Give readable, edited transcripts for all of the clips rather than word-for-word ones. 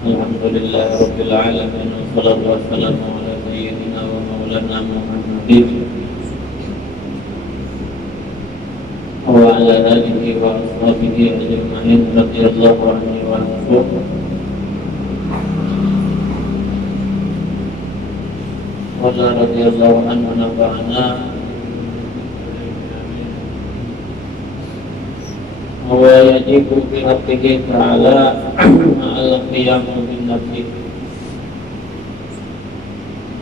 Alhamdulillah Rabbil Alamin. Wassalatu wassalamu ala sayyidina wa maulana Muhammadin wa ala alihi wa ashabihi ajma'in radhiyallahu anhu wa anhum. Wa radhiyallahu anhu nafa'ana wa yajibu bi haqqihi ta'ala al-qiyam bin nafsi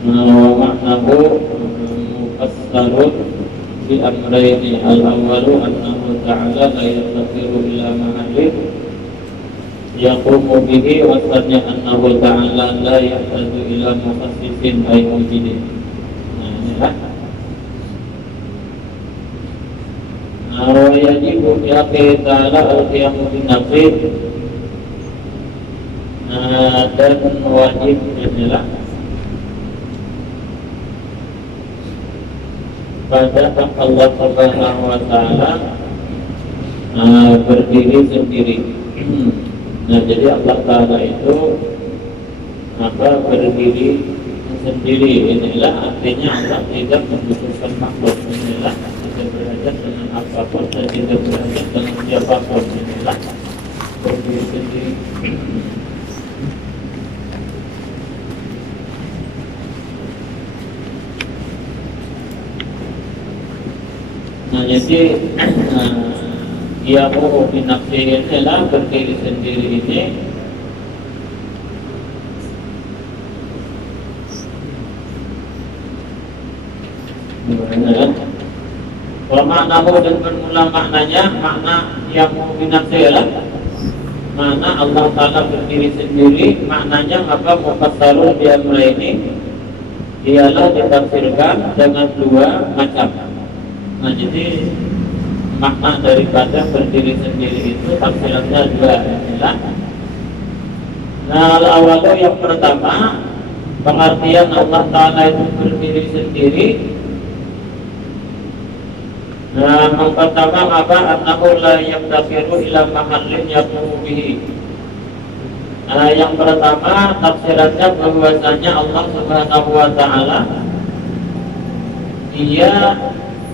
wa ma'nahu mufassarun bi amrayni al-awwalu annahu ta'ala la yastaqiru illa ma'alih yaqumu bihi wa thani annahu ta'ala la yahtaju ila mufassisin ay mujidin. Wa yajibu bi haqqihi ta'ala al-qiyamu bin nafsi, dan wajib adalah pada Allah Subhanahu wa Ta'ala berdiri sendiri. Nah, jadi Allah Ta'ala itu berdiri sendiri. Inilah artinya Allah tidak membutuhkan makhluk. Inilah tidak berhajat dengan apapun dan tidak berhajat dengan siapapun. Inilah berdiri sendiri. Nah, jadi ia mau binafsi adalah berdiri sendiri ini kalau maknamu dan bermula maknanya, makna yang mau binafsi adalah makna Allah Ta'ala berdiri sendiri. Maknanya apa? Mufassarun bi amrayni, ialah ditafsirkan dengan dua macam. Nah, jadi makna daripada berdiri sendiri itu tafsirannya dua. Nah, awal yang pertama, pengertian Allah Ta'ala itu berdiri sendiri. Nah, yang pertama apa? Annahu la yaqtafiru ila mahallin yaqumu bihi. Nah, yang pertama tafsirannya bahwasanya Allah Subhanahu wa Ta'ala dia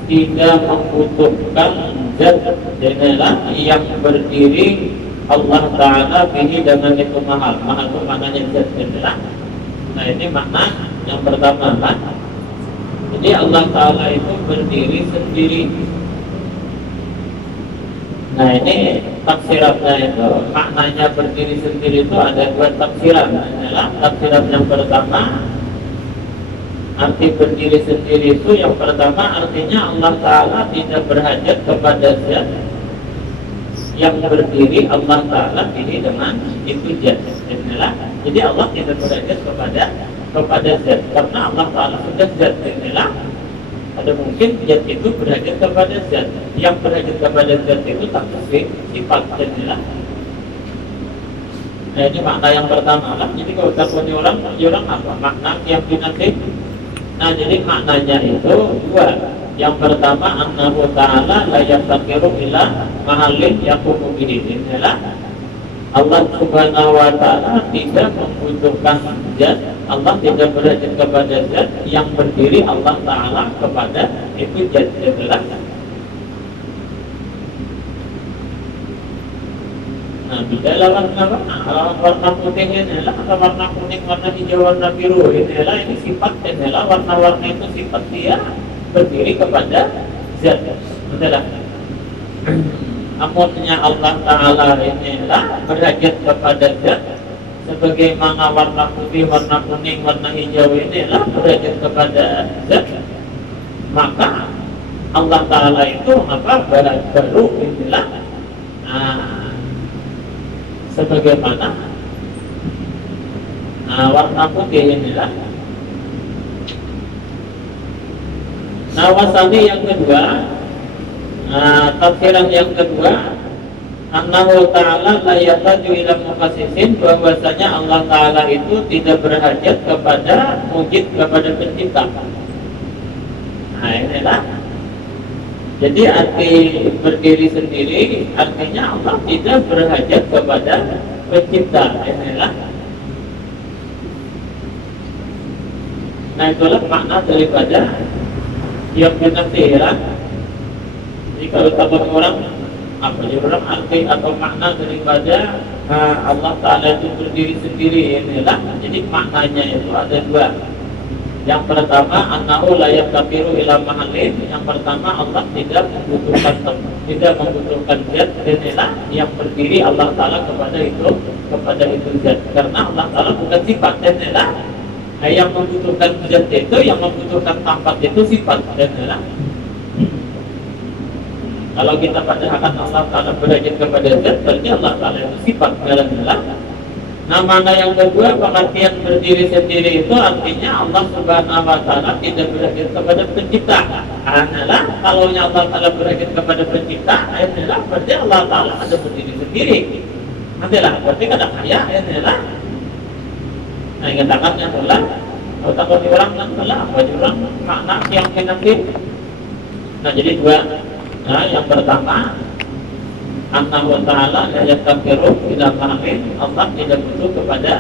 tidak membutuhkan zat yang berdiri Allah Ta'ala bihi dengan itu mahal. Mahal itu maknanya zat adalah. Nah, ini makna yang pertama kan. Jadi Allah Ta'ala itu berdiri sendiri. Nah, ini tafsirannya itu, maknanya berdiri sendiri itu ada dua tafsiran. Adalah tafsiran yang pertama, arti berdiri sendiri itu yang pertama artinya Allah Ta'ala tidak berhajat kepada zat yang berdiri Allah Ta'ala ini dengan itu zat. Jadi Allah tidak berhajat kepada zat karena Allah Ta'ala sudah zat. Ada mungkin zat itu berhajat kepada zat. Yang berhajat kepada zat itu tak sifat. Nah, ini makna yang pertama lah. Jadi kalau kita punya orang apa? Makna yang dinanti. Nah, jadi maknanya itu dua. Yang pertama, annahu ta'ala la yaftakiru ila mahallin yaqumu bihi. Allah Subhanahu wa Ta'ala tidak membutuhkan zat. Allah tidak berhajat kepada zat yang berdiri Allah Ta'ala kepada itu zat. Nah, beda lawan warna putih ini adalah atau warna kuning, warna hijau, warna biru ini adalah ini sifat adalah warna-warna itu sifat dia berdiri kepada zat. Betul. Amunnya Allah Ta'ala ini adalah berhajat kepada zat sebagaimana warna putih, warna kuning, warna hijau ini adalah berhajat kepada zat. Maka Allah Ta'ala itu baru inilah sebagaimana warna putih inilah. Nah, wasani yang kedua, tafsiran yang kedua, annahu ta'ala la yahtaju ila muqassisin, bahwasanya Allah Ta'ala itu tidak berhajat kepada mujid, kepada pencipta. Nah, inilah. Jadi arti berdiri sendiri artinya Allah tidak berhajat kepada pencipta. Inilah. Nah, itulah makna daripada yang penafsiran. Jadi kalau takut orang apa ya, orang arti atau makna daripada Allah Ta'ala itu berdiri sendiri inilah. Jadi maknanya itu ada dua. Yang pertama, annahu la yaftaqiru ila mahallin. Yang pertama, Allah tidak membutuhkan zat, inilah yang berdiri Allah Ta'ala kepada itu zat. Karena Allah Ta'ala bukan sifat, inilah. Yang membutuhkan zat itu, yang membutuhkan tempat itu sifat, inilah. Kalau kita padahkan Allah Ta'ala berhajat kepada zat, berarti Allah Ta'ala itu sifat, inilah. Nah, mana yang kedua, pengertian berdiri sendiri itu artinya Allah Subhanahu wa Ta'ala tidak berhajat kepada pencipta. Adalah kalau Allah Ta'ala berhajat kepada pencipta, adalah berarti Allah Ta'ala ada berdiri sendiri. Adalah berarti kada kaya, adalah. Nah, yang katakannya adalah kalau takut orang adalah apa orang makna yang penting. Nah, jadi dua. Nah, yang pertama, annahu ta'ala la yaftaqiru ila mahallin, Allah tidak butuh kepada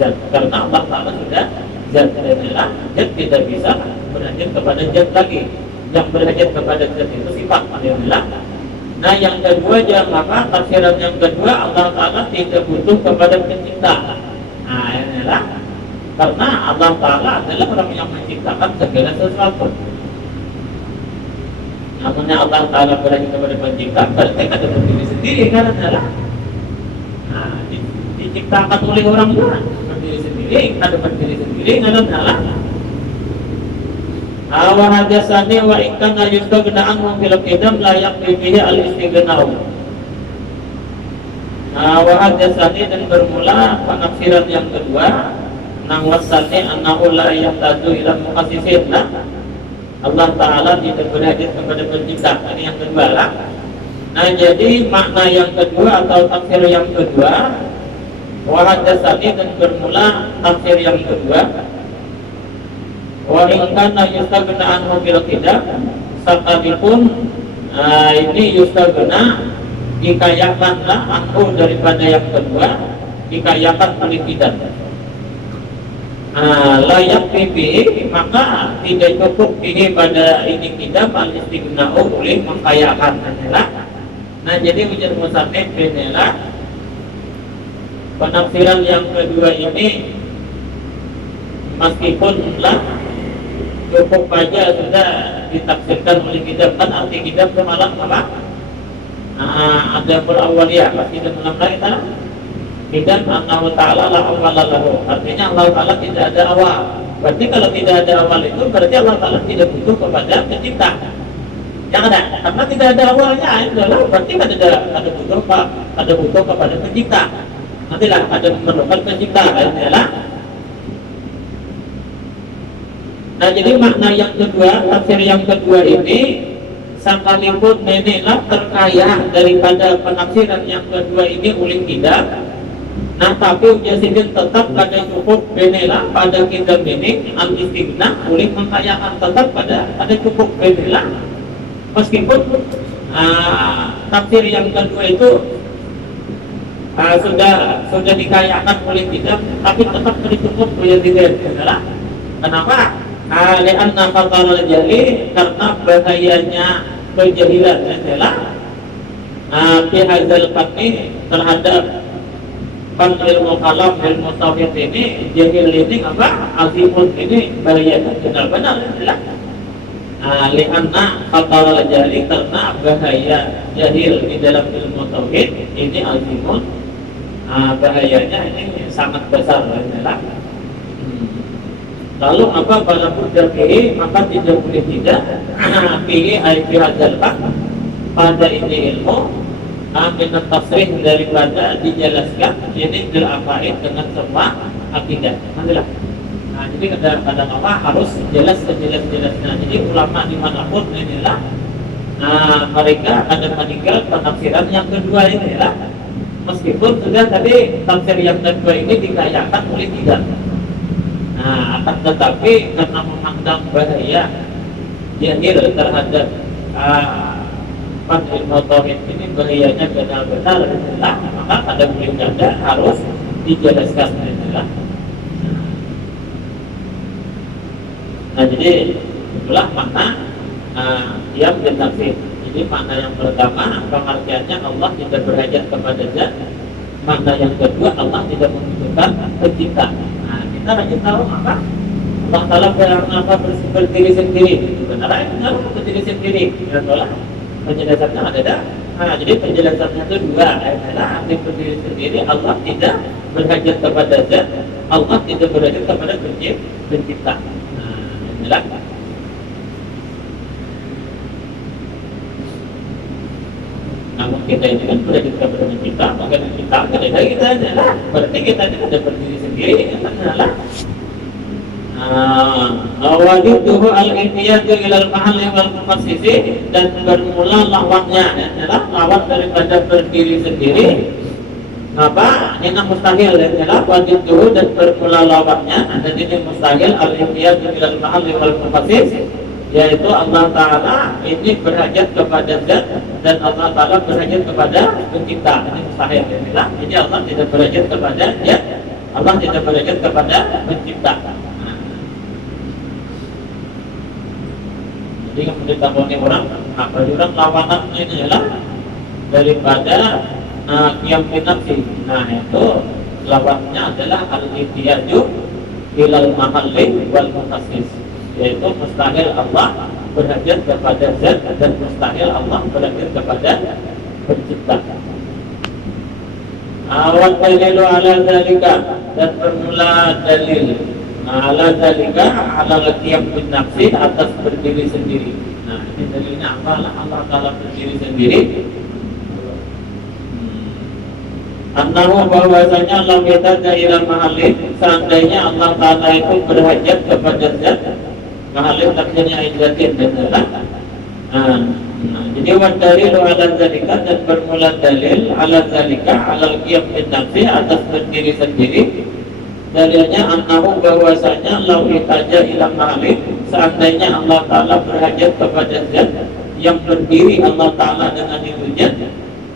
zat, karena Allah Ta'ala sudah zat, adalah zat tidak bisa berhajat kepada zat lagi. Yang berhajat kepada zat itu sifat, adalah. Nah, yang kedua jangan apa? Tafsiran yang kedua, Allah Ta'ala tidak butuh kepada pencipta. Nah, adalah karena Allah Ta'ala adalah orang yang menciptakan segala sesuatu. Namanya Allah Ta'ala berhajat kepada pencipta, berarti ada berdiri sendiri kan adalah. Nah, diciptakan oleh orang juga berdiri sendiri, ada berdiri sendiri kan adalah. Wa hadasani wa ikan yustaghna'an wa fil qidam la yaqbihi al-istighna'u. Wa hadasani, dan bermula penafsiran yang kedua, nang wasani annahu la yahtaju ila muqassisin. Allah Ta'ala tidak berhajat kepada pencipta. Ini yang kedua lah. Nah, jadi makna yang kedua atau tafsir yang kedua, wahadasani, dan bermula tafsir yang kedua, wa in kana yustaghna anhu bil qidam, sekalipun ini yustaghna dikayakanlah anhu daripada yang kedua, dikayakan oleh qidam. Layak pipi, maka tidak cukup ini pada ini kita al-istighna'u boleh mengkayakan adalah. Nah, jadi ujar musannif inilah penafsiran yang kedua ini, meskipun lah cukup saja sudah ditafsirkan oleh kita, kan arti kita semalam apa? Ada berawaliyah, pasti kita malam lagi kan? Dan Allah Ta'ala la awwala lahu, artinya Allah Ta'ala tidak ada awal. Berarti kalau tidak ada awal itu berarti Allah Ta'ala tidak butuh kepada pencipta. Yang ada, karena tidak ada awalnya adalah berarti ada butuh kepada pencipta. Nantilah ada memerlukan pencipta adalah. Nah, jadi makna yang kedua, tafsir yang kedua ini, sekalipun nenek terkaya daripada penafsiran yang kedua ini oleh tidak. Nah, tapi ujian tetap pada cukup benela pada kita ini al-istighna boleh mengkayakan, tetap pada cukup benela meskipun tafsir yang kedua itu sudah dikayakan oleh tidak, tapi tetap pada cukup ujian tidak adalah. Kenapa? Lianna fatal jali, karena bahayanya kejahilan adalah pihazal fakni terhadap ilmu kalam, ilmu tauhid ini, jahil ini apa? Azimun ini bahaya benar-benar adalah. Lianna fatal jali, karena bahaya jahil di dalam ilmu tauhid ini azimun, bahayanya ini sangat besar adalah. Lalu apa? Pada buddha pilih, maka tidak boleh tidak pilih ayat hadzal pada ini ilmu minat tasrih daripada dijelaskan ini bil afaid dengan semua akidah. Alhamdulillah. Nah, jadi kadang-kadang apa harus jelas sejelas-jelasnya. Jadi ulama dimanapun inilah mereka ada meninggal penafsiran yang kedua inilah. Meskipun sudah tadi tafsir yang kedua ini dikayakan oleh tidak. Nah, akan tetapi karena memandang bahaya jahil terhadap ilmu tauhid ini bahayanya benar-benar adalah, maka pada mulia harus dijelaskan adalah. Nah, jadi itulah makna yang bertafsir. Jadi makna yang pertama pengertiannya Allah tidak berhajat kepada zat. Makna yang kedua Allah tidak membutuhkan pencipta. Nah, kita hanya tahu apa Allah Taala berdiri sendiri. Benar, benar berdiri sendiri. Itulah penjelasannya ada. Nah, jadi penjelasannya itu dua. Adalah arti berdiri sendiri. Allah tidak berhajat kepada zat. Allah tidak berhajat kepada pencipta. Jelas. Namun kita ini kan sudah kita berhenti kita, maka kita adalah berarti kita ini sudah berdiri sendiri, kan adalah awalituhu al-intiyadu ilal mahalli wal mufassisi, dan bermula lawannya adalah lawan daripada berdiri sendiri. Apa? Ini mustahil adalah wajibduhu, dan bermula lawannya ada ini mustahil al-intiyadu ilal mahalli wal mufassis, yaitu Allah Ta'ala ini berhajat kepada zat dan Allah Ta'ala berhajat kepada pencipta. Ini mustahil adalah. Jadi Allah tidak berhajat kepada zat, Allah tidak berhajat kepada pencipta. Jadi kemudian tambahnya orang lawanan ini adalah daripada yang binafsi. Nah, itu lawannya adalah al-ihtiyaju ilal mahalli wal mufassis, yaitu mustahil Allah berhajat kepada zat dan mustahil Allah berhajat kepada pencipta. Awal dalilu ala zalika, dan bermula dalil ala zalika ala qiyam bin nafsi, atas berdiri sendiri. Nah, ini dalilnya apa? Allah Ta'ala berdiri sendiri. Annahu bahwasanya lam yataja ila mahallin, seandainya Allah Ta'ala itu berhajat kepada zat, mahallin takdirnya izatin dan zat. Jadi wadalilu ala zalika, dan bermula dalil ala zalika ala qiyam bin nafsi, atas berdiri sendiri. Dalilnya annahu bahwasanya lau yataja ila mahallin, seandainya Allah Ta'ala berhajat kepada zat yang berdiri Allah Ta'ala dengan itu zat.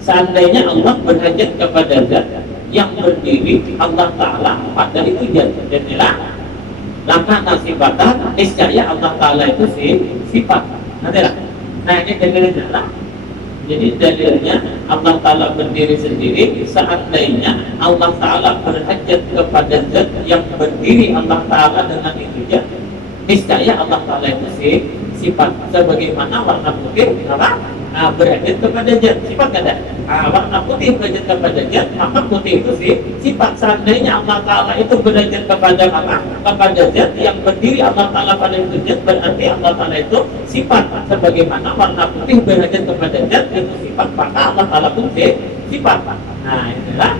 Seandainya Allah berhajat kepada zat yang berdiri Allah Ta'ala pada itu zat, dan inilah maka nasibatan niscaya Allah Ta'ala itu sifat. Nah, ini dalilnya lah. Jadi dalilnya Allah Ta'ala berdiri sendiri. Seandainya Allah Ta'ala berhajat kepada zat yang berdiri Allah Ta'ala dengan itu zat, niscaya Allah Ta'ala itu sifat. Sebagaimana warna putih berhajat kepada zat, sifat ada. Warna putih berhajat kepada zat, maka putih itu sifat. Seandainya Allah Ta'ala itu berhajat kepada apa? Kepada zat yang berdiri Allah Ta'ala pada itu zat, berarti Allah Ta'ala itu sifat. Sebagaimana warna putih berhajat kepada zat itu sifat, maka Allah Ta'ala pun sifat. Nah, inilah.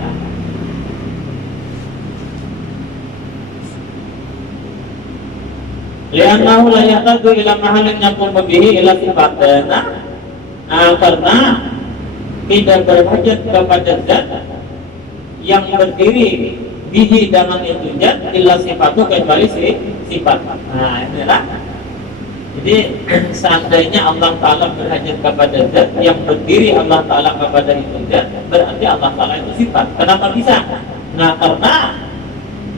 Li'annahu la yatadu ila mahallin yaqumu bihi ila sifatana. Karena tidak berhajat kepada zat yang berdiri bihi dengan itu zat illa sifatu, kecuali sifat. Nah, inilah. Jadi seandainya Allah Ta'ala berhajat kepada zat yang berdiri Allah Ta'ala kepada itu zat, berarti Allah Ta'ala itu sifat. Kenapa bisa? Nah, karena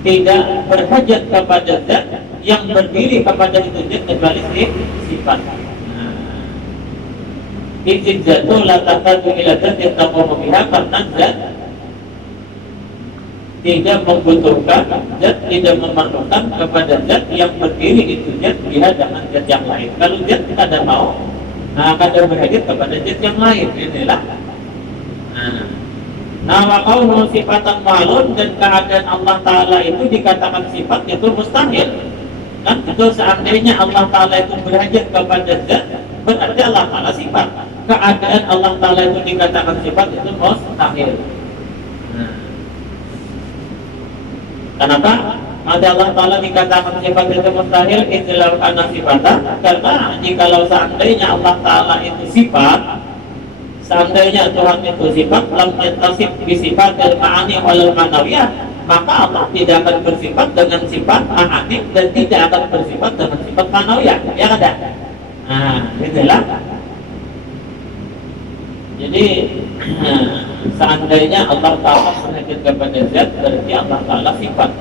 tidak berhajat kepada zat yang berdiri kepada itu zat kecuali sifat. Izin jatuh lataqadu ila zat yang taqumu biha, karena zat tidak membutuhkan, zat tidak memerlukan kepada zat yang berdiri itu zat biha dengan zat yang lain. Kalau zat kada mau, kada berhajat kepada zat yang lain. Inilah. Nah, wa qawlu sifatan ma'lun, dan keadaan Allah Ta'ala itu dikatakan sifat itu mustahil. Kan itu seandainya Allah Ta'ala itu berhajat kepada zat, berarti Allah Ta'ala sifat. keadaan Allah Ta'ala itu dikatakan sifat itu mustahil. Nah, kenapa? Ada Allah Ta'ala dikatakan sifat itu mustahil, itulah karena sifatah. Karena jikalau seandainya Allah Ta'ala itu sifat, seandainya Tuhan itu sifat, lam yatasif bisifat al-ma'ani wal manawiyah, maka Allah tidak akan bersifat dengan sifat ma'ani dan tidak akan bersifat dengan sifat manawiyah. Ya ada. Nah, itulah. Jadi seandainya Allah Ta'ala berhajat kepada zat, berarti Allah Ta'ala sifat.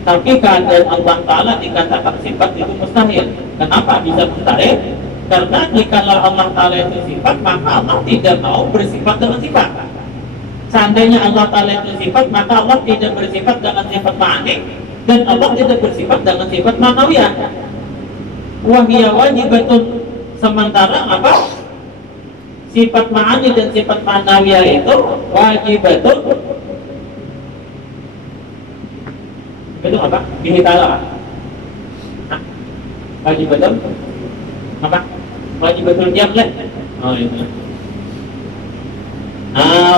Tapi keadaan Allah Ta'ala dikatakan sifat itu mustahil. Kenapa bisa mustahil? Karena jika Allah Ta'ala itu sifat, maka Allah tidak mau bersifat dengan sifat. Seandainya Allah Ta'ala itu sifat, maka Allah tidak bersifat dengan sifat ma'ani, dan Allah tidak bersifat dengan sifat ma'nawiyah. Wahiyya wajibatun, sementara apa? Sifat ma'ani dan sifat ma'nawiyah itu wajibatun. Itu apa? Bihitala. Wajibatun apa? Wajibatul qiyam lah. Oh itu.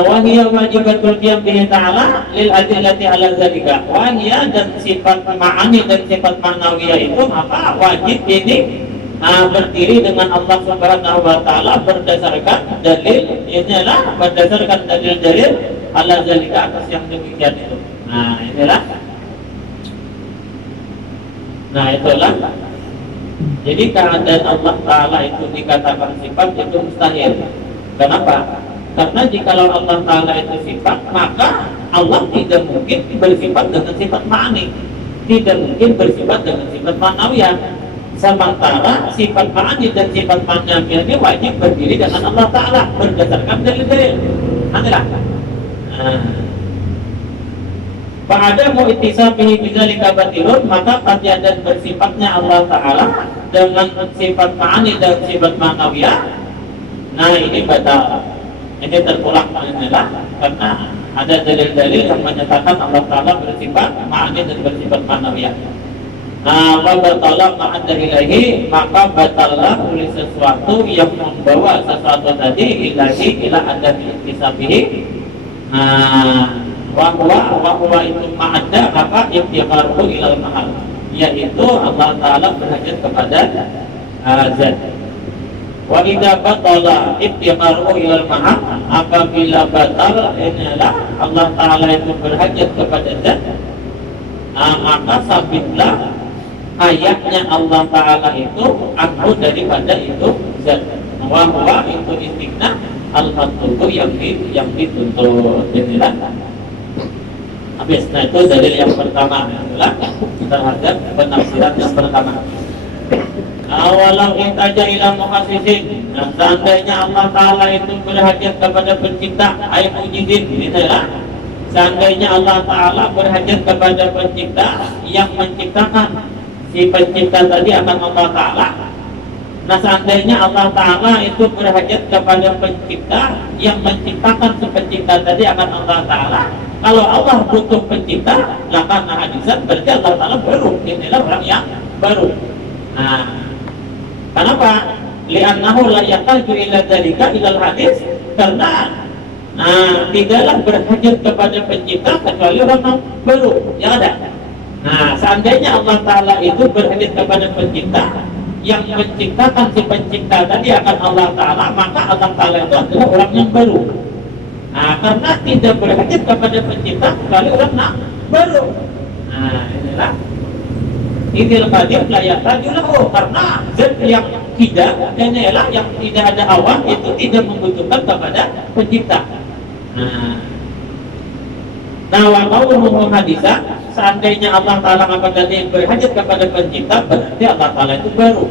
Wahiyya wajibatul qiyam bihi ta'ala lil adillati ala zalika. Wahiyya dan sifat ma'ani dan sifat ma'nawiyah itu apa? Wajib ini berdiri dengan Allah Subhanahu wa Ta'ala berdasarkan dalil, inilah berdasarkan dalil-dalil ala zalika, atas yang demikian itu. Nah, inilah. Nah, itulah. Jadi keadaan Allah Ta'ala itu dikatakan sifat itu mustahil. Kenapa? Karena jikalau Allah Ta'ala itu sifat, maka Allah tidak mungkin bersifat dengan sifat ma'ani, tidak mungkin bersifat dengan sifat ma'nawiyah. Sementara sifat ma'ani dan sifat ma'nawiyah ini wajib berdiri dengan Allah Ta'ala berdasarkan dalil-dalil. Adalah. Pada mu'tisabihi bidzalika batilun, maka ketiadaan bersifatnya Allah Ta'ala dengan sifat ma'ani dan sifat ma'nawiyah, nah ini batal. Ini terpulang inilah karena ada dalil-dalil yang menyatakan Allah Ta'ala bersifat ma'ani dan bersifat ma'nawiyah. Batala ma'adda ilahi, maka batalah oleh sesuatu yang membawa sesuatu tadi ilahi ila ada mu'tisabihi. Wahwa itu ma'adda, maka ibtiqaruhu ilal mahal, yaitu Allah Ta'ala berhajat kepada zat. Wa idza batala ibtiqaruhu ilal mahal, apabila batal inilah Allah Ta'ala itu berhajat kepada zat, maka sabitlah ayatnya Allah Ta'ala itu anhu daripada itu zat. Wahwa itu istighna al-matlubu yang dituntut. Inilah. Habis, nah itu dalil yang pertama adalah terhadap penafsiran yang pertama. Awalau intaja ila muhassisin, nah seandainya Allah Ta'ala itu berhajat kepada pencipta ayat mujizin, inilah. Seandainya Allah Ta'ala berhajat kepada pencipta yang menciptakan, si pencipta tadi akan Allah Ta'ala. Nah seandainya Allah Ta'ala itu berhajat kepada pencipta yang menciptakan si pencipta tadi akan Allah Ta'ala, kalau Allah butuh pencipta, lakan hadisan, berarti Allah Ta'ala baru. Inilah orang yang baru. Nah, kenapa? Li'annahu la yaqaju ila dzalika ilal hadis, karena tidaklah berhajat kepada pencipta kecuali orang baru yang ada. Nah, seandainya Allah Ta'ala itu berhajat kepada pencipta yang menciptakan si pencipta tadi akan Allah Ta'ala, maka Allah Ta'ala itu adalah orang yang baru. Nah, karena tidak berhajat kepada pencipta kecuali orang baru. Nah, inilah idil qadim layak rajulahu, karena zat yang tidak, inilah yang tidak ada awal itu tidak membutuhkan kepada pencipta. Nah, wa qawluhu hadisa, seandainya Allah Ta'ala apabila berhajat kepada pencipta, berarti Allah Ta'ala itu baru.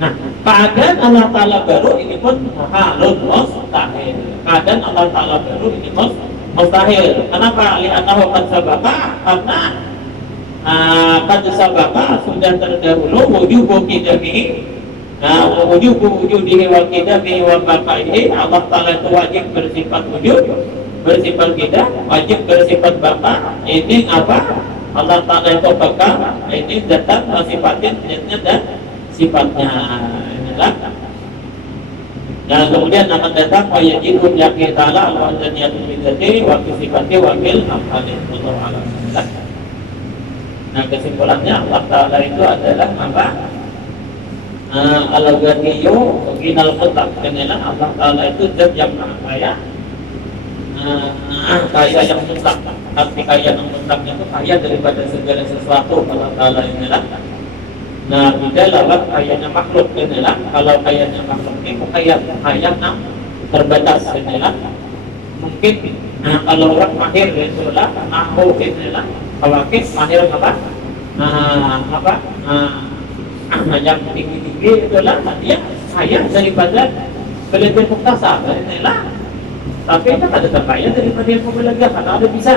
Nah, keadaan Allah Ta'ala baru ini pun halun mustahil. Keadaan Allah Ta'ala baru ini mustahil. Kenapa? Li'annahu qad sabaka, karena qad sabaka sudah terdahulu wujubu qidamihi. Nah, wujudihi wa qidamihi wa baqaihi, Allah Ta'ala itu wajib bersifat wujud, bersifat qidah, wajib bersifat baqa. Ini apa? Allah Ta'ala itu baqa, ini datang sifatin, zatnya dan sifatnya. Inilah. Nah kemudian akan datang wajibun yakin ta'ala al-wadaniyatu bidati wa kisifati wa bil afhali Allah. Nah kesimpulannya Allah Ta'ala itu adalah apa? Al-Ghaniyu Ginal Mutlaq. Karena Allah Ta'ala itu zat yang maha kaya, kaya yang mutlak. Arti kaya yang mutlak itu kaya daripada segala sesuatu. Allah Ta'ala inilah. Nah beda lawan kayanya makhluk. Inilah. Kalau kayanya makhluk itu kaya yang terbatas. Inilah. Mungkin kalau orang mahir itulah nahu inilah. Kawakif mahir apa? Yang tinggi-tinggi itulah dia kaya daripada belajar muktasar. Inilah. Tapi itu ada terkaya daripada yang belajar karena ada bisa.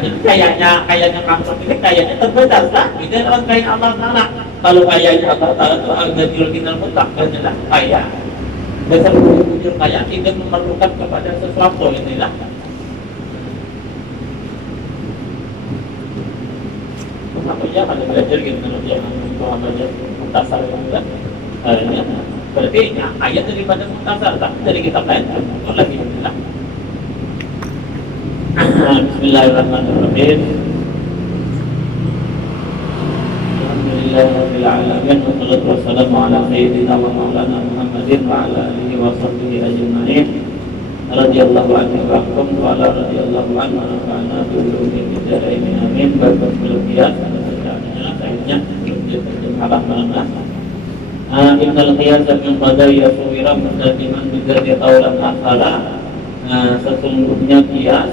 Jadi kayanya makhluk ini kayanya terbatas lah. Beda dengan kaya Allah Ta'ala. Kalau kayanya Allah Ta'ala itu al-Ghaniyyul Ginal Mutlaq, inilah kaya. Dasar wujud kaya tidak memerlukan kepada sesuatu. Inilah. Apa ya kalau belajar gitu kalau jangan belajar muktasar kan? Berarti ayat daripada muktasar tak dari kitab lain itu lagi lah. Bismillahirrahmanirrahim. Alhamdulillahirabbil alamin wassalatu wassalamu ala sayyidina wa maulana Muhammadin wa ala alihi wa sahbihi ajma'in. Radhiyallahu anhu wa anhum wa ala radhiyallahu anhu wa ana dulu min jaraini amin bapak melukiyat sayangnya alhamdulillah. Innal qiyasa min qadaya suwira mustadiman bidati qawlan akhala. Sesungguhnya qiyas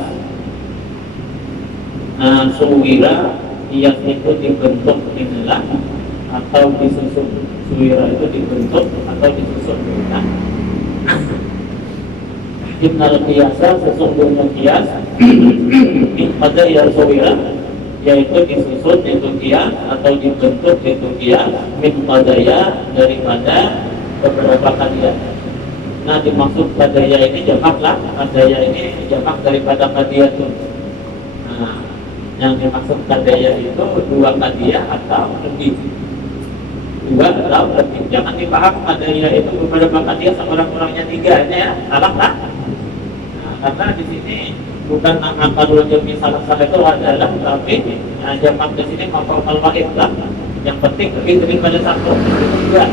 suwira qiyas itu dibentuk inilah atau disusun. Suwira itu dibentuk atau disusun. Innal qiyasa sesungguhnya qiyas min qadaya suwira yaitu disusun itu qiyas atau dibentuk itu qiyas min qadaya daripada beberapa qadiyah. Nah dimaksud qadaya ini jamak lah, qadaya ini jamak daripada qadiyatun. Nah yang dimaksud qadaya itu dua qadiyah atau lebih. Dua atau lebih. Jangan dipaham qadaya itu beberapa qadiyah seorang-orangnya tiga ini ya, salah lah. Karena di sini bukan kalau jami salah itu adalah tapi jamak di sini maf'ul wahid lah. Yang penting lebih daripada satu. Dua.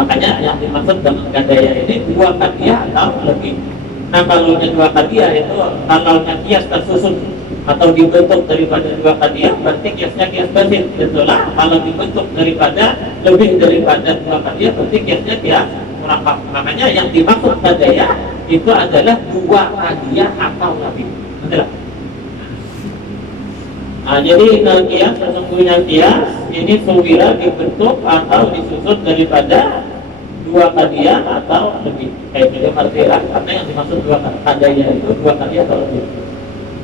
Makanya yang dimaksud dengan qadaya ini dua qadiyah atau lebih. Nah kalau dua qadiyah itu kalau qiyas tersusun atau dibentuk daripada dua qadiyah berarti qiyasnya qiyas batin. Itulah kalau dibentuk daripada lebih daripada dua qadiyah berarti qiyasnya qiyas murakkab. Makanya yang dimaksud qadaya itu adalah dua qadiyah atau lebih. Betul? Jadi qiyas sesungguhnya qiyas ini suwira dibentuk atau disusun daripada dua qadiyah atau lebih. Itu artinya karena yang dimaksud dua qadiyah itu dua qadiyah atau lebih.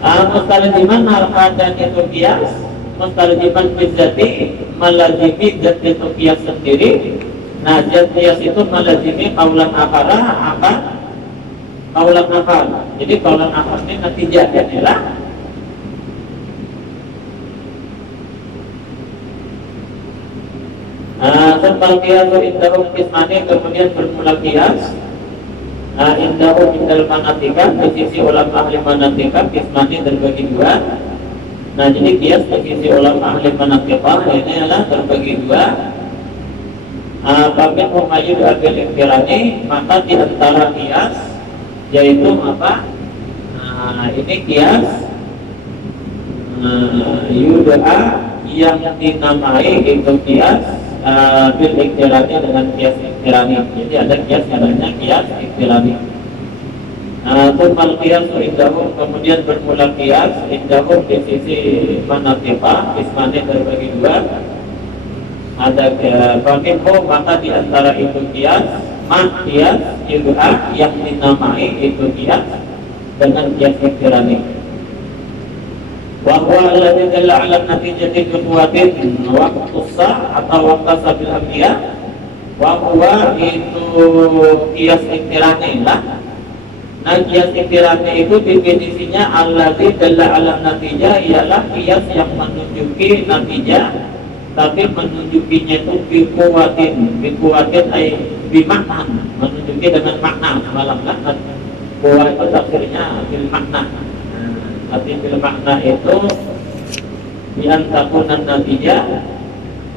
Mustalziman al-qadan itu qiyas, mustalziman bidzati melazimi zat itu qiyas sendiri. Nah zat qiyas itu melazimi qaulan akhara akan qaulan akhar. Jadi qaulan akhar ini natijah adalah Sempal qiyasu indahum kismani kemudian bermula qiyas indahum indal manatika di sisi ulama ahli manatika kismani terbagi dua. Nah jadi qiyas di sisi ulama ahli manatika ini adalah terbagi dua. Pamin humayud abil ikhtirani maka di antara qiyas yaitu apa? Ini qiyas yud'a yang dinamai itu qiyas bil ikhtirani dengan qiyas ikhtirani. Jadi ada qiyas namanya qiyas ikhtirani. Tumal qiyas indahum kemudian bermula qiyas indahum di sisi manatika ismani terbagi dua. Ada paminho maka di antara itu qiyas qiyas yud'a yang dinamai itu qiyas dengan qiyas ikhtirani. Wahwa alladhi dalla ala natijati kutuwatin waqtusa atau waqtasa bil ambiya. Wahwa itu qiyas ikhtirani lah. Nah qiyas ikhtirani itu definisinya alladhi dalla ala natijah ialah qiyas yang menunjuki natijah tapi menunjukinya itu bikuwatin ay bimakna, menunjuki dengan makna semalam kan bahwa itu tafsirnya bil makna. Tapi bil makna itu biantakunan natijah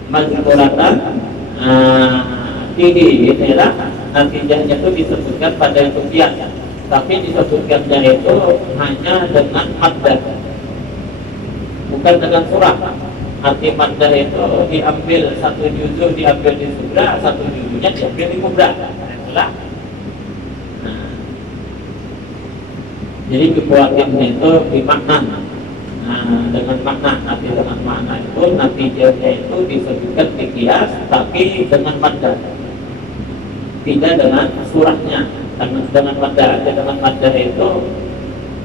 mazkuratan tinggi gitu ya. Natijahnya itu disebutkan pada itu kias, tapi disebutkannya itu hanya dengan maddah, bukan dengan surah. Arti maddah itu diambil satu juzuk diambil di surah, satu juzuknya diambil di kubra. Itulah. Jadi dibuatin itu dimakna. Dengan makna, arti dengan makna itu natijahnya itu disebutkan di kias, tapi dengan maddah, tidak dengan surahnya. Dengan maddah, dengan maddah itu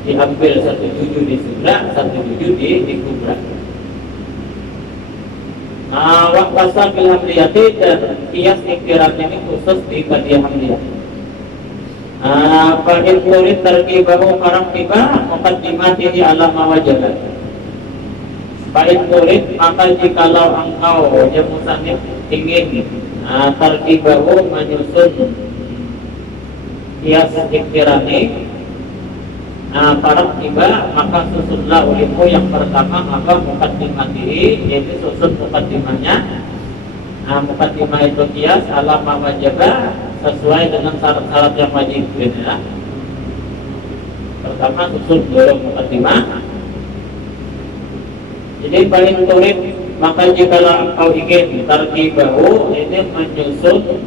diambil satu juzuk di surah, satu juzuk di kubra. Waktu bil hamliyati dan kias ikhtirat ini khusus di qadiyah hamliyah. Fa'in turid tarkibahu karang tiba muqaddimatihi ala mawajabat. Fa'in turid maka jikalau engkau ya musannif ingin tarkibahu menyusun kias ikhtirani parang tiba maka susunlah ulimu yang pertama apa muqaddimatihi, yaitu susun muqaddimahnya. Muqaddimah itu kias ala ma wajaba, sesuai dengan syarat-syarat yang wajib gitu ya. Pertama susun dulu muqaddimah. Jadi paling turid maka jikalau engkau ingin tarkibahu, ini menyusun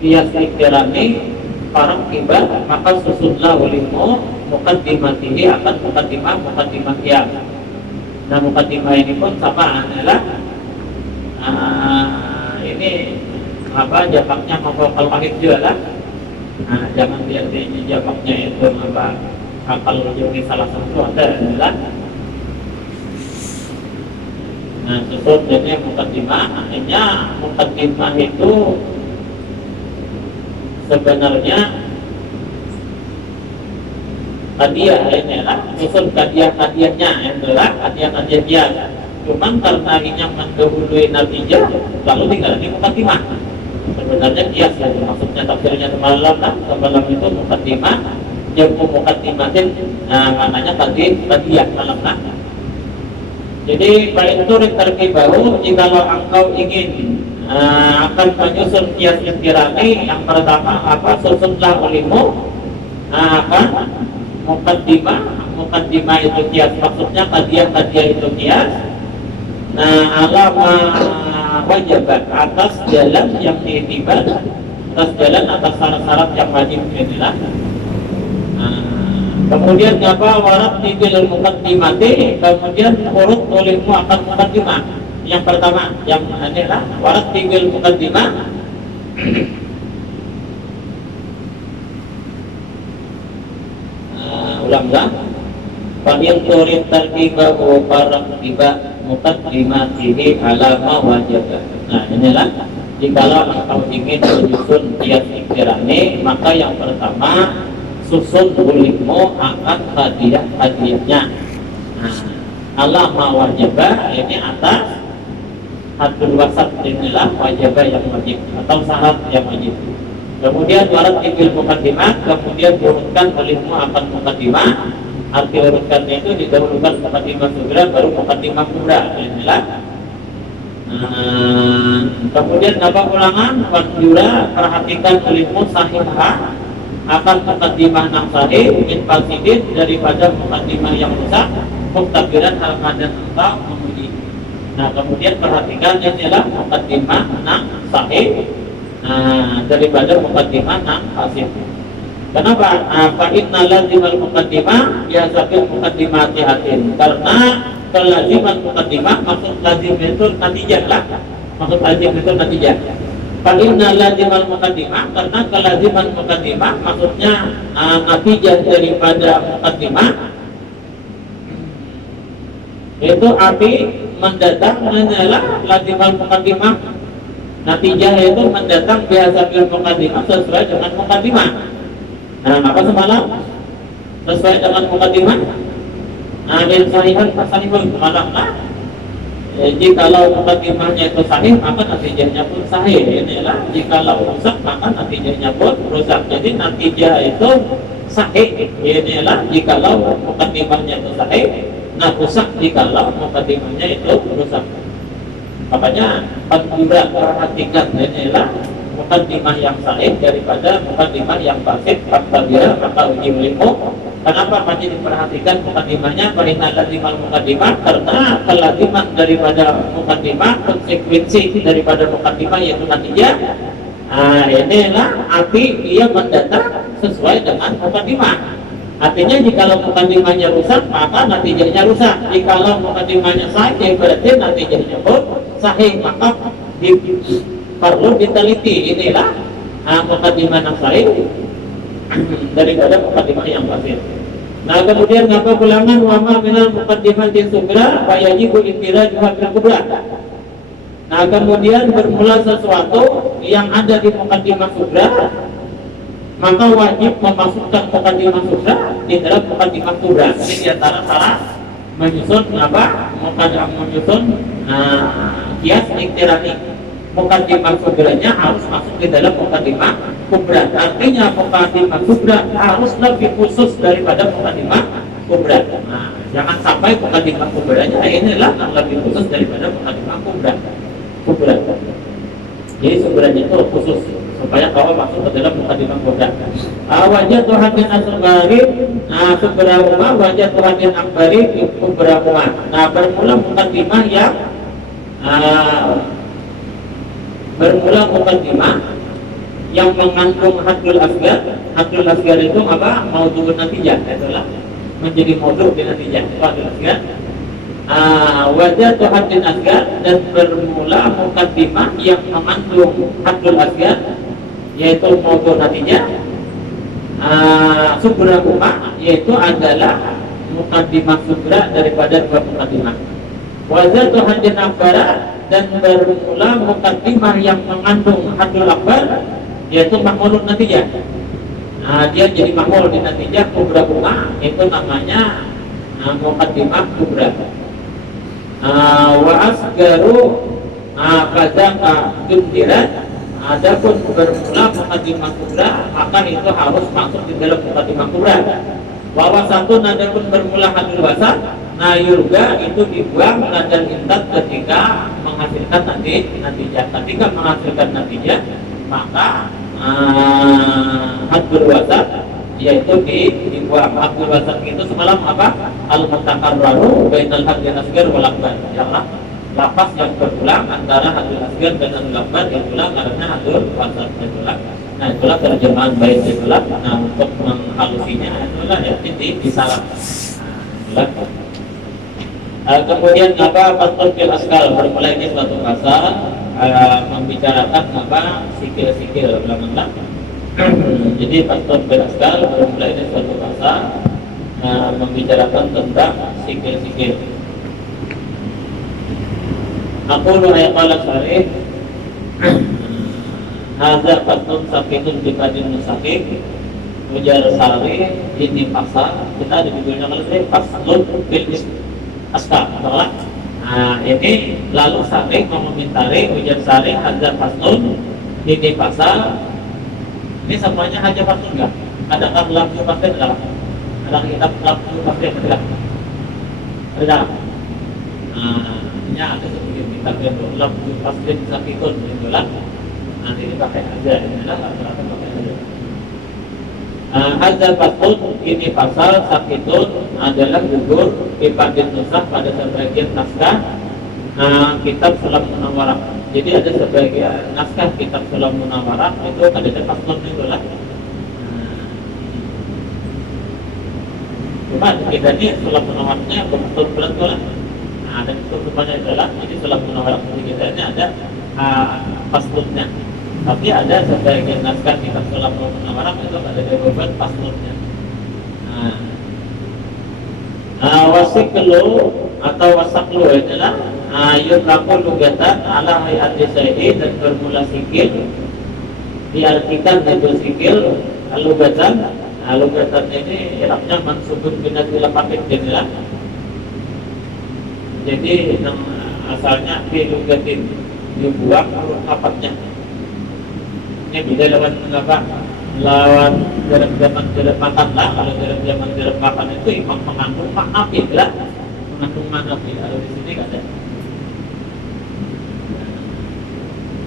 kias ikhtirani parang tiba maka susunlah ulimu muqaddimatihi akan muqaddimah kias. Nah muqaddimah ini pun sama adalah ini apa jamaknya maf'ul wahid juga lah. Jangan lihat ini jamaknya itu apa kalau ini salah satu ada adalah susun jadi muqaddimah. Akhirnya muqaddimah itu sebenarnya hadiah ini lah, susun hadiahnya adalah hadiah kias. Cuman karena ini mendahului natijah, lalu tinggal di muqaddimah. Sebenarnya kias ya, maksudnya tafsirnya semalam lah. Semalam itu muqaddimah, jamu muqaddimatin, maknanya hadiah malam lah. Jadi baik itu tarkibahu, jikalau engkau ingin akan menyusun kias ikhtirani, yang pertama apa susunlah ulimu apa muqaddimah itu kias, maksudnya hadiah itu kias. Alama wajibat atas jalan yang diitibar, atas jalan atas syarat-syarat yang wajib inilah. Kemudian apa warat tibil muqaddimati, kemudian urut ulimu akan muqaddimah. Yang pertama yang adalah warat tibil muqaddimah. Ulang-ulang. Fa'in turid tarkibahu parang tiba muqaddimatihi ala ma wajibah. Nah inilah jikalau engkau ingin menyusun kias ikhtirani, maka yang pertama susun ulimu akan hadiahnya. Ala ma wajibah ini atas hadul wasat, inilah wajibah yang wajib atau syarat yang wajib. Kemudian warat tibil muqaddimah, kemudian urutkan ulimu akan muqaddimah. Arti urutkannya itu didahulukan muqaddimah sugra baru muqaddimah kubra. Inilah. Kemudian apa ulangan? Wajura perhatikan ulimu sahihah akan muqaddimah yang sahih min fasidin, daripada muqaddimah yang rusak, muktabiran hal keadaan engkau memuji. Nah kemudian perhatikan yang adalah muqaddimah yang sahih daripada muqaddimah yang fasid. Kenapa? Fa'inna lazimal muqaddimah bihasabil muqaddimati hatin. Karena kelaziman muqaddimah, maksud lazim itu natijah lah. Maksud lazim itu natijah. Fa'inna lazimal muqaddimah, karena kelaziman muqaddimah maksudnya natijah daripada muqaddimah itu api mendatang adalah lazimal muqaddimah. Natijah itu mendatang bihasabil muqaddimah sesuai dengan muqaddimah. Maka semalam sesuai dengan muqaddimah. Dan sahihan semalam lah Jikalau mukadimahnya itu sahih, maka natijahnya pun sahih. Inilah jikalau rusak, maka natijahnya pun rusak. Jadi natijah itu sahih. Inilah jikalau mukadimahnya itu sahih, nah rusak jikalau mukadimahnya itu rusak. Makanya pengguna perhatikan inilah mukadimah yang sahih daripada mukadimah yang fasid. Faktabira maka uji ilmu. Kenapa masih diperhatikan mukadimahnya? Perihal lazimah mukadimah, karena kelazimah daripada mukadimah, konsekuensi daripada mukadimah yaitu natijah. Inilah api dia mendata sesuai dengan mukadimah. Artinya jikalau mukadimahnya rusak, maka natijahnya rusak. Jikalau mukadimahnya sahih, berarti natijahnya pun sahih. Maka perlu diteliti inilah mukadimah yang sahih daripada mukadimah yang fasid. Nah kemudian ngapa ulangan wama minal muqaddimah di sugra fayajibu intirajuha bil kubra. Nah kemudian bermula sesuatu yang ada di muqaddimah sugra, maka wajib memasukkan muqaddimah sugra di dalam muqaddimah kubra. Ini diantara salah menyusun apa? Muqaddimah menyusun kias iktirani. Muqaddimah sugranya harus masuk di dalam muqaddimah kubra. Artinya muqaddimah kubra harus lebih khusus daripada muqaddimah kubra. Nah, jangan sampai muqaddimah kubranya inilah yang lebih khusus daripada muqaddimah kubra. Jadi sugranya itu khusus supaya kau masuk ke dalam muqaddimah kubra. Wajah Tuhan yang asbari, kubra umma, wajah Tuhan yang akbari, kubra umma. Nah bermula muqaddimah yang bermula muqaddimah yang mengandung hadul asgar. Hadul asgar itu apa? Maudhu'un natijah, itulah menjadi maudhu' di natijah itu hadul asgar. Wajah hadul asgar, dan bermula muqaddimah yang mengandung hadul asgar yaitu maudhu' natijah. Sugra umma yaitu adalah muqaddimah sugra daripada dua muqaddimah. Wajah hadul akbara, dan bermula muqaddimah yang mengandung hadul akbar yaitu mahmulun natijah. Dia jadi mahmul di natijah kubra umma, itu namanya muqaddimah kubra. Wa asgaru kadzaka jundirat, adapun bermula muqaddimah kubra maka itu harus masuk di dalam muqaddimah kubra. Wa wasatun, adapun bermula hadul wasat, nah yurga itu dibuang dan intat ketika menghasilkan natijah. Ketika menghasilkan natijah, maka hadul wasat yaitu dibuang. Hadul wasat itu semalam apa? Al-mutakarraru bainal hadil asgar wal akbar. Ialah lapas yang berulang antara hadul asgar dan hadul akbar, itulah karena hadul wasat itulah. Nah itulah terjemahan bait itulah. Nah untuk menghalusinya itulah ya disalah. Kemudian apa? Fathul fil askal, bermula ini suatu pasal membicarakan apa? Sikil-sikil ulang-ulang. Jadi fathul fil askal, bermula ini suatu pasal membicarakan tentang sikil-sikil. Aku luaya qala syarih hadza fathun sakitun bifadin musakik. Ujar sari ini pasal, kita ada judulnya kalau saya fathul fil askal. Ini lalu sari mengomentari ujar sari hadza fathun ini pasal. Ini semuanya hanya fathun enggak? Adakah lafzu fathun enggak? Ada kitab lafzu fathun enggak? Ada. Ini ada sedikit kitab yang lafzu fathun sakitun itulah. Nanti dipakai aja, inilah rata-rata pakai aja. Hadza fathun ini pasal sakitun adalah gugur bifadin nusakh pada sebagian naskah kitab Sulam Munawwarah. Jadi ada sebagian naskah kitab Sulam Munawwarah itu ada fathun itulah. Cuma kita ini Sulam Munawwarahnya betul-betul lah. Ada ketutupannya itulah. Jadi Sulam Munawwarah kita ini ada fathunnya. Tapi ada sebagian naskah kitab Sulam Munawwarah itu ada beberapa fathunnya. Wasiklu atau wasaklu adalah yutlaku lugatan ala hayati syai'i, dan bermula sikil diartikan itu sikil lugatan. Lugatan ini irabnya mansubun binatil paket jadilah. Jadi asalnya dilugatin, dibuang huruf rapatnya. Ini beda lawan apa? Lawan dalam zaman makan lah. Kalau dalam zaman makan itu imam mengandung makna lah, mengandung makna. Kalau di sini ada.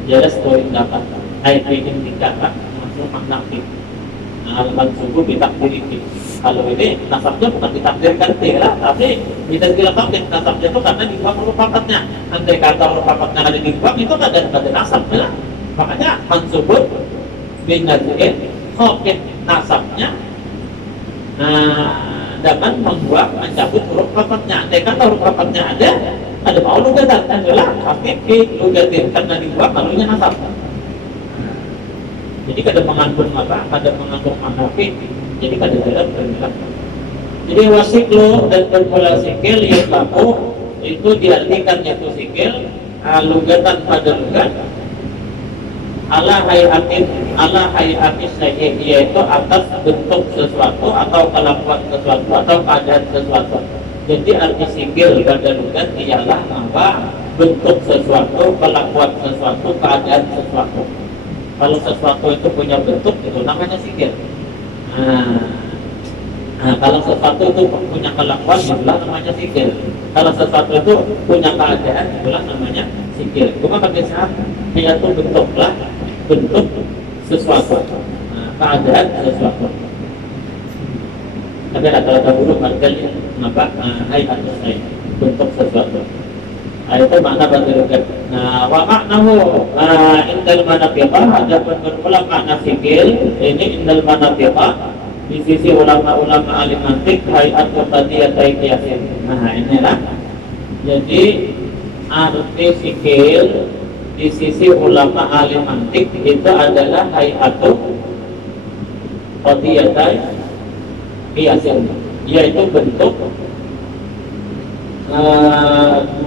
Jelas poin dapat. Ayat ini dikatakan masuk makna. Al-mansubu bitakdirihi. Kalau ini nasabnya bukan ditakdirkan lah, tapi ditakdirkan nasabnya itu karena dibuang huruf rapatnya. Andai kata huruf rapatnya ada dibuang, itu kan ada nasabnya lah. Makanya mansubun bin nazirin khafid nasabnya dengan membuang, mencabut huruf rapatnya. Andai kata huruf rapatnya ada mau lugatan adalah khafid lugatin karena dibuang lalunya nasab. Jadi kada mengandung apa? Kada mengandung manafik. Jadi kada dalam bergerak. Jadi wasiklo dan bermula sikil yang laku itu diartikan yaitu sikil lugatan pada lugat ala hayatin syai' yaitu atas bentuk sesuatu atau kelakuan sesuatu atau keadaan sesuatu. Jadi arti sikil pada lugat ialah apa? Bentuk sesuatu, kelakuan sesuatu, keadaan sesuatu. Kalau sesuatu itu punya bentuk, itu namanya sikil. Kalau sesuatu itu punya kelakuan, itulah namanya sikil. Kalau sesuatu itu punya keadaan, itulah namanya sikil. Cuma pakai syarat, yaitu bentuklah bentuk sesuatu, keadaan sesuatu. Tapi rata-rata buruk artinya apa? Hayat bentuk sesuatu. Itu makna berdekat. Wa maknahu indal manafiqah, ada bermula makna sikil ini indal manafiqah di sisi ulama-ulama alim mantik hayat qadiyatay qiyasin. Inilah jadi arti sikil di sisi ulama alim mantik itu adalah hayatu qadiyatay qiyasin, yaitu bentuk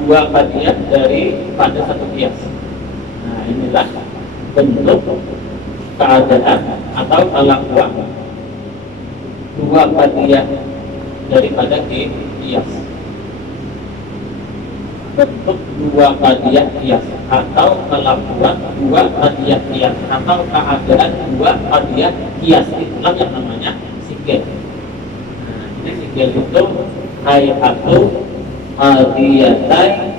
dua qadiyah dari pada satu qiyas. Inilah bentuk keadaan atau kelakuan dua qadiyah daripada qiyas. Bentuk dua qadiyah qiyas atau kelakuan dua qadiyah qiyas atau keadaan dua qadiyah qiyas, itulah yang namanya sikil. Ini sikil itu hayatu qadiyatai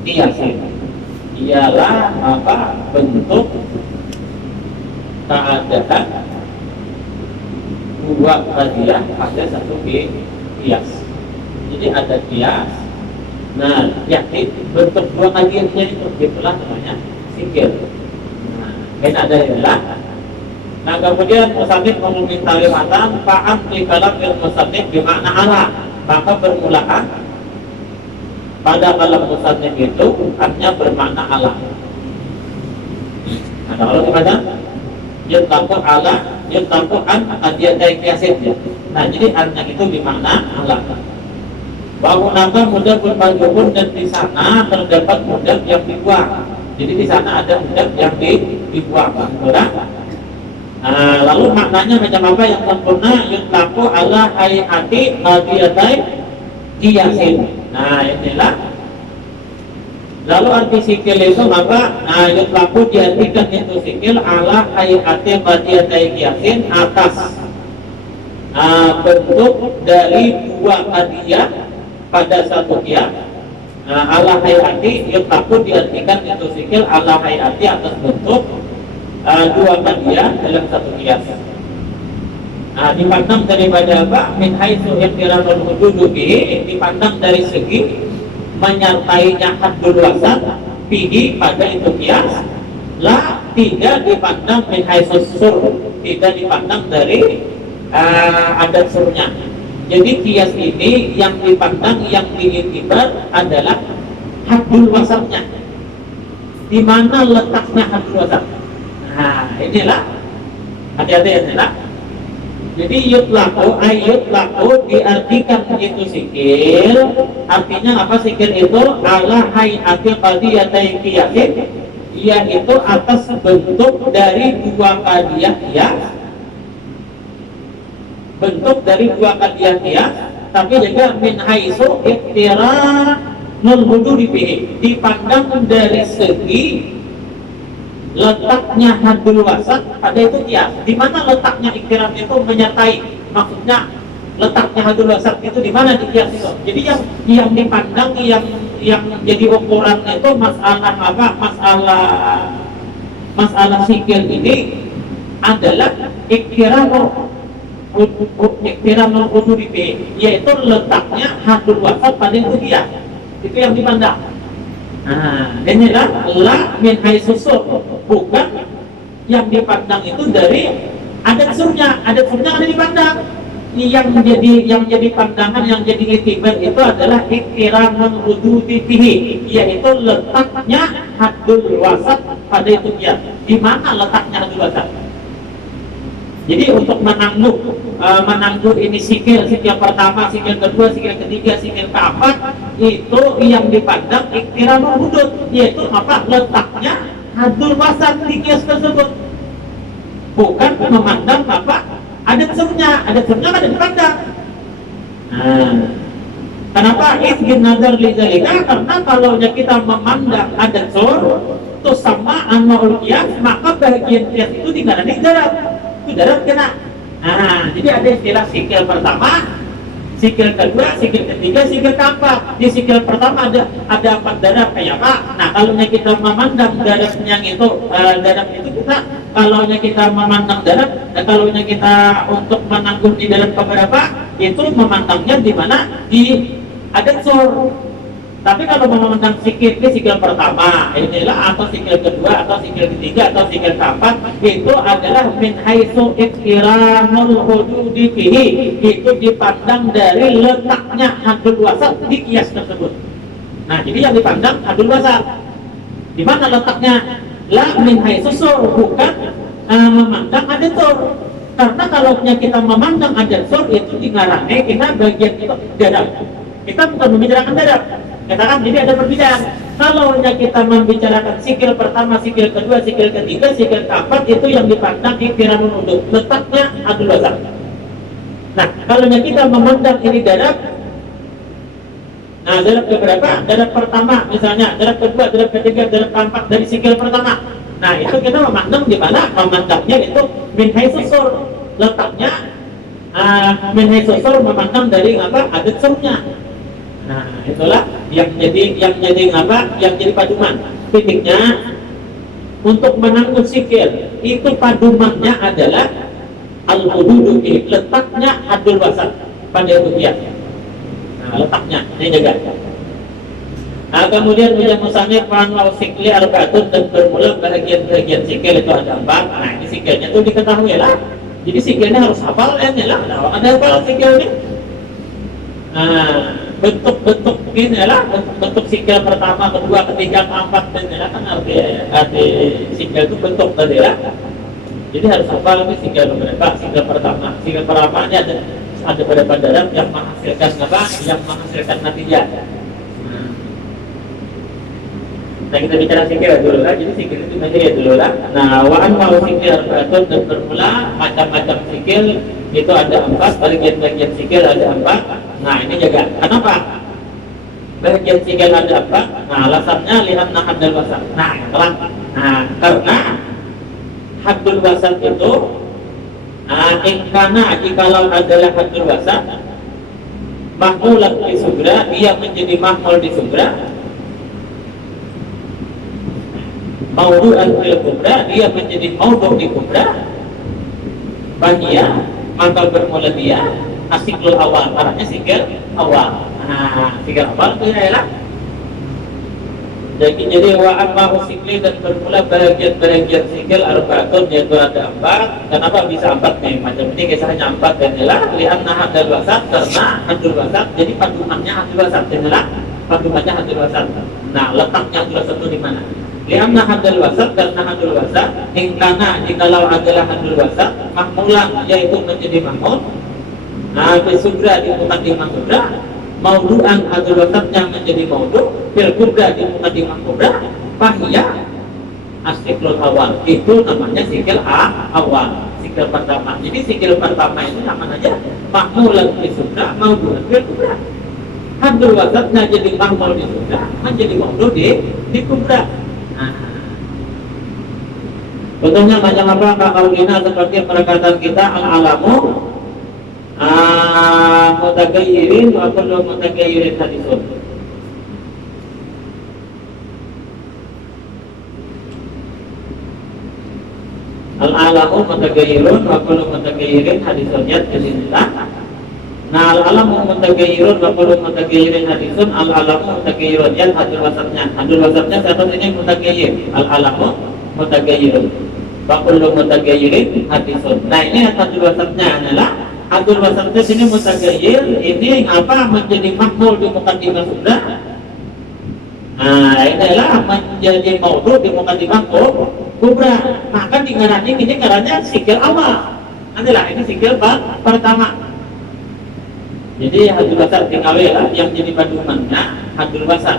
qiyasin, ialah apa? Bentuk keadaan dua qadiyah pada satu qiyas. Jadi ada qiyas. Yakni bentuk dua qadiyahnya itu itulah namanya sikil. Kan ada ilah. Kemudian musannif mengomentari matan fa'am li kalamil musannif bermakna ala, maka bermulaan pada kalam musannif itu hanya bermakna ala. Kalau dibaca yataku ala yataku an qadiyatai qiyasin. Jadi annya itu bermakna ala. Bahwa nama mudah bermajhul dan di sana terdapat mudah yang dibuang. Jadi di sana ada mudah yang dibuang. Lalu maknanya macam apa yang sempurna? Yutlaku ala hayati qadiyatai qiyasin. Inilah. Lalu arti sikil itu apa? Yutlaku diartikan itu sikil ala hayati qadiyatai qiyasin atas bentuk dari dua qadiyah pada satu qiyas. Ala hayati yutlaku diartikan itu sikil ala hayati atas bentuk dua qadiyah dalam satu qiyas. Dipandang daripada apa? Min haitsu ihtiramul hududu bihi, dipandang dari segi menyertainya haddul wasan bihi pada itu qiyas. La, tidak dipandang min haitsu sur, tidak dipandang dari adat surnya. Jadi qiyas ini yang dipandang, yang diiktibar adalah haddul wasannya. Di mana letaknya haddul wasan? Inilah hati-hati inilah. Jadi yutlaku diartikan itu sikil. Artinya apa sikil itu? Ala hayati qadiyatai qiyasin, yaitu atas bentuk dari dua qadiyah qiyas. Bentuk dari dua qadiyah qiyas, tapi juga min haitsu nulhudu dipandang dari segi letaknya hadul wasat pada itu kias. Di mana letaknya iktiram itu menyertai, maksudnya letaknya hadul wasat itu di mana di kias itu. Jadi yang dipandang yang jadi ukuran itu masalah apa? Masalah sikil ini adalah iktiramul hudud yaitu letaknya hadul wasat pada itu kias. Itu yang dipandang. Nah, inilah la min haitsu, bukan yang dipandang itu dari adat surnya ada dipandang. Yang jadi pandangan, yang jadi itibar itu adalah iktiramul hududi fihi, yaitu letaknya hadul wasat pada itu dia. Di mana letaknya hadul wasat? Jadi untuk menangguh ini sikil pertama, sikil kedua, sikil ketiga, sikil keempat, itu yang dipandang iktiramul hudud, yaitu apa? Letaknya hadul wasat di kias tersebut. Bukan memandang apa? Adat surnya ada dipandang. Nah, kenapa izgin nazar li zalika? Karena kalau kita memandang adat sur itu sama anwaul kias, maka bagian kias itu tinggal di darat. Itu darat kena. Nah, jadi ada istilah sikil pertama, sikil kedua, sikil ketiga, sikil keempat. Di sikil pertama ada 4 darat kayak apa? Nah, kalau kita memandang daratnya itu kita kalau kita memandang darat, kalau kita untuk menangguh di dalam beberapa itu memandangnya di mana di adat sur. Tapi kalau memandang sikil pertama inilah, atau sikil kedua, atau sikil ketiga, atau sikil keempat, itu adalah min haitsu iktiramul hududi fihi, itu dipandang dari letaknya hadul wasat di kias tersebut. Nah, jadi yang dipandang hadul wasat di mana letaknya, la min haitsu, bukan memandang adat sur. Karena kalau kita memandang adat sur itu dingarane kita bagian itu darat. Kita bukan membicarakan darat. Katakan jadi ada perbedaan. Kalau kita membicarakan sikil pertama, sikil kedua, sikil ketiga, sikil keempat, itu yang dipandang iktiramul hudud, letaknya hadul wasat. Nah, kalau kita memandang ini darat, nah darat keberapa? Darat pertama misalnya, darat kedua, darat ketiga, darat keempat dari sikil pertama. Nah, itu kita memandang di mana? Memandangnya itu min haitsu sur, letaknya min haitsu sur, memandang dari apa? Adat surnya. Nah, itulah yang jadi apa? Yang jadi paduman. Titiknya untuk menangguh sikil itu padumannya adalah al-hududu, letaknya hadul wasat pada rupiah. Nah, letaknya ini jaga. Nah, kemudian ujar musannif anwa'u sikli arba'atun, dan bermula bagian sikil itu ada 4. Nah, ini sikilnya itu diketahui lah. Jadi sikilnya harus hafal lah. Nah, ada hafal sikil ini. Nah, bentuk ini lah, bentuk sikil pertama, kedua, ketiga, keempat, dan ini kan arti sikil itu bentuk tadi lah. Jadi harus hafal ini sikil berapa? Sikil pertama ini ada beberapa darat yang menghasilkan apa? Yang menghasilkan natijah. Nah, kita bicara sikil dulu lah. Jadi sikil itu ya dulu lah. Nah, wa'an mau sikil arba'atun, dan bermula macam-macam sikil itu ada 4, bagian-bagian sikil ada 4. Nah, ini jaga. Kenapa bagian sikil ada 4? Nah, alasannya lihat hadul wasat. Nah, karena hadul wasat itu ingkana, jikalau adalah hadul wasat mahmulat di sugra, dia menjadi mahmul di sugra, maudu'an fil kubra, dia menjadi maudu' di kubra, bahagia, maka bermula dia asiklul awal, arahnya sikil awal. Nah, sikil awal itu ialah jadi wa amma usikli, dan bermula bagian-bagian sikil arba'atun, yaitu ada 4. Kenapa bisa 4 nih? Macam ini kisahnya 4 dan ialah li'anna hadul wasat, karena hadul wasat jadi padumannya hadul wasat, inilah padumannya hadul wasat. Nah, letaknya hadul wasat itu di mana? Lianna hadul wasat, karena hadul wasat ingkana, jikalau adalah hadul wasat mahmulan, yaitu menjadi mahmul. Nah, sugra di muqaddimah kubra, maudu'an hadul wasatnya menjadi maudu', fil kubra di muqaddimah kubra, fahiyya asiklul awal, itu namanya sikil awal, sikil pertama. Jadi sikil pertama itu namanya mahmulan fil sugra, maudu'an fil kubra. hadul wasatnya jadi mahmul di surga, menjadi maudu di kubra. Nah, contohnya macam apa kaulina seperti perkataan kita al-alamu mutagayyirin wa kullu mutagayyirin hadisun. Al-alamu mutagayyirun wa kullu mutagayyirin hadisun ya kesinta. Nah al-alamu mutagayyirun wa kullu mutagayyirin hadisun. Al-alamu mutagayyirun ya hadul wasatnya. Hadul wasatnya satu ini mutagayyir. Al-alamu mutagayyirun wa kullu mutagayyirin hadisun. Nah ini hadul wasatnya adalah hadul wasatnya sini mutagayyir. Ini apa menjadi makmul di mukaddimah sudah. Nah ini adalah menjadi maudhu di mukaddimah kubra. Maka digarani ini caranya sikil awal. Adalah ini sikil pertama. Jadi hadul wasat tinggal lah yang jadi badumannya hadul wasat.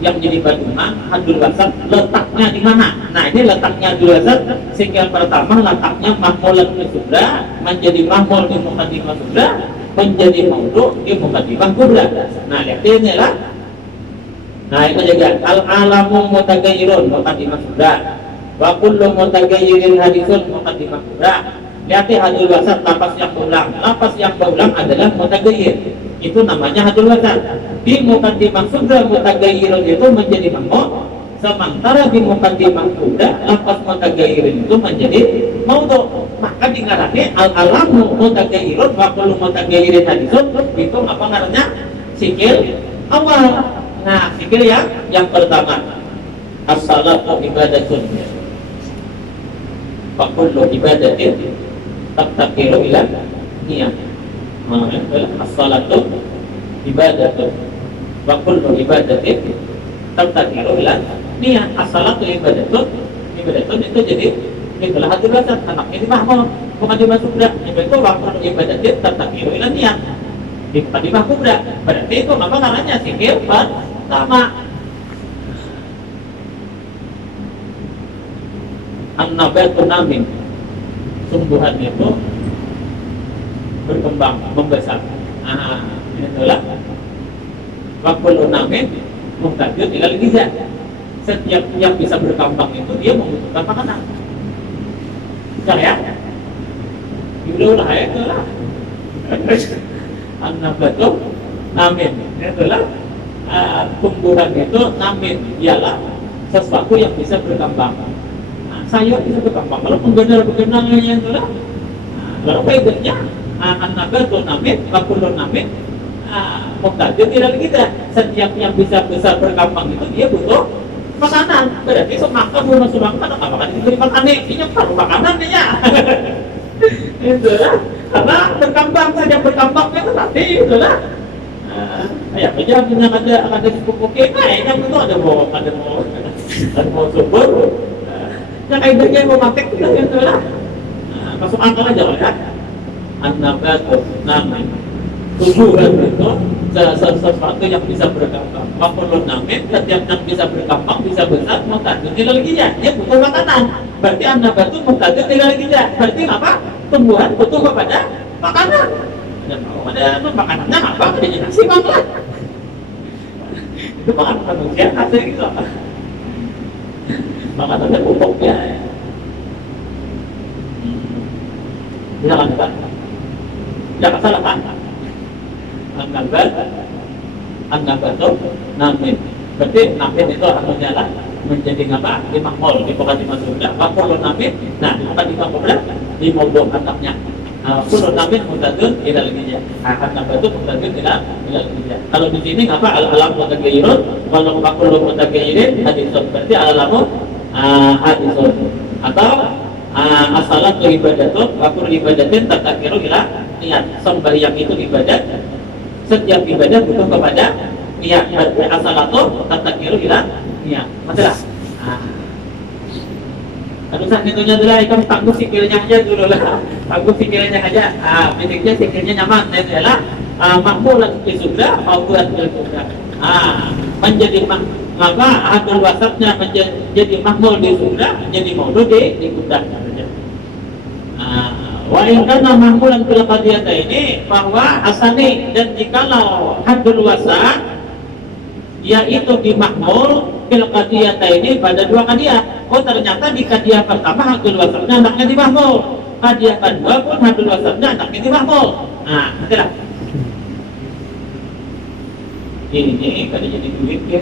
Yang jadi baduman hadul wasat letaknya di mana? Nah ini letaknya hadul wasat sikil pertama letaknya mahmulan di subra, menjadi mahmul di mukaddimah subra, menjadi maudhu di mukaddimah kubra. Nah lihat ini lah. Nah itu juga al-alamu mutagayyirun mukaddimah subra. Wa kullu mutagayyirin hadisun muqaddimah kubra. Lihat hadul wasat lafaz yang berulang. Lafaz yang berulang adalah mutagayyir. Itu namanya hadul wasat. Di muqaddimah kubra mutagayyirun itu menjadi mahmul, sementara di muqaddimah kubra lafaz mutagayyirin itu menjadi maudhu. Maka digarani al-alamu mutagayyirun wa kullu mutagayyirin hadisun. Itu apa ngarannya? Sikil awal. Nah, sikil yang pertama. As-salatu ibadatun. Fakullu ibadatin taqtaqiru ila niyah. As-salatu ibadatun fakullu ibadatin taqtaqiru ila niyah. As-salatu ibadatun itu jadi itulah hadul wasat, anaknya di mahmul bukan dimasuk kubra. Itu fakullu ibadatin taqtaqiru ila niyah di kubra. Berarti itu apa namanya sikil pertama. An-nabatu namin, tumbuhan itu berkembang, membesar. Itulah wakul namin muhtajun ilal giza. Setiap yang bisa berkembang itu dia membutuhkan makanan. Ya? Itulah itulah. An-nabatu namin, itulah tumbuhan itu namin, ialah sesuatu yang bisa berkembang. Sayur bisa berkembang, kalau penggenal-penggenalnya itulah lalu faedahnya an-nabatu namin, wakulun namin muhtajun ilal giza. Setiap yang bisa berkembang itu dia butuh makanan. Berarti semangka belum masuk makan, apakah diberi makan ini perlu makanan ya. Itulah karena berkembang saja berkembangnya itu tadi itulah. Ya kerja punya ada pupuk kita, yang itu ada mau subur. Yang kaidahnya mau pakai kita itulah. Masuk akal aja lah ya. An-nabatu namin, tumbuhan itu sesuatu yang bisa berkembang. Wakulun namin, setiap yang bisa berkembang, bisa besar, muhtajun ilal giza. Dia butuh makanan. Berarti an-nabatu muhtajun ilal giza. Berarti apa? Tumbuhan butuh kepada makanan. Dan mau ada makanannya apa? Jadi nasi makan. Itu makanan manusia asli gitu. Makanannya pupuknya. Silakan Pak. Jangan salah Pak. An-nabatu namin. Berarti namin itu artinya lah menjadi apa? Di makmul, di pokok di masuknya. Wakulun namin. Nah, apa di makmul? Di maudhu anaknya. Kulun namin muhtajun ilal giza. An-nabatu muhtajun ilal giza. Kalau di sini apa? Al-alam mutagayyirun, walau wakulun mutagayyirin hadisun. Berarti al-alamu hadisun. Atau as-salatu ibadatun wa kullu ibadatin taqtaqiru ila niat. Sembahyang itu ibadat. Setiap ibadah butuh kepada niat. As-salatu taqtaqiru ila niat. Masalah. Terusan itunya adalah ikan tangguh sikilnya aja dulu lah. Tangguh sikilnya aja. Miliknya sikilnya nyaman. Ini adalah makmulan fi surga, mauduan fil kubra. Menjadi maka hadul wasatnya menjadi mahmul di surga, menjadi maudhu di kubra. Wa ingkana mahmulan fil qadiyata ini bahwa asani dan jikalau hadul wasa yaitu dimahmul fil qadiyata ini pada dua qadiyah. Oh ternyata di qadiyah pertama hadul wasatnya anaknya dimahmul, qadiyah kedua pun hadul wasatnya anaknya dimahmul. Nah, itulah. Ini kada jadi duit ya,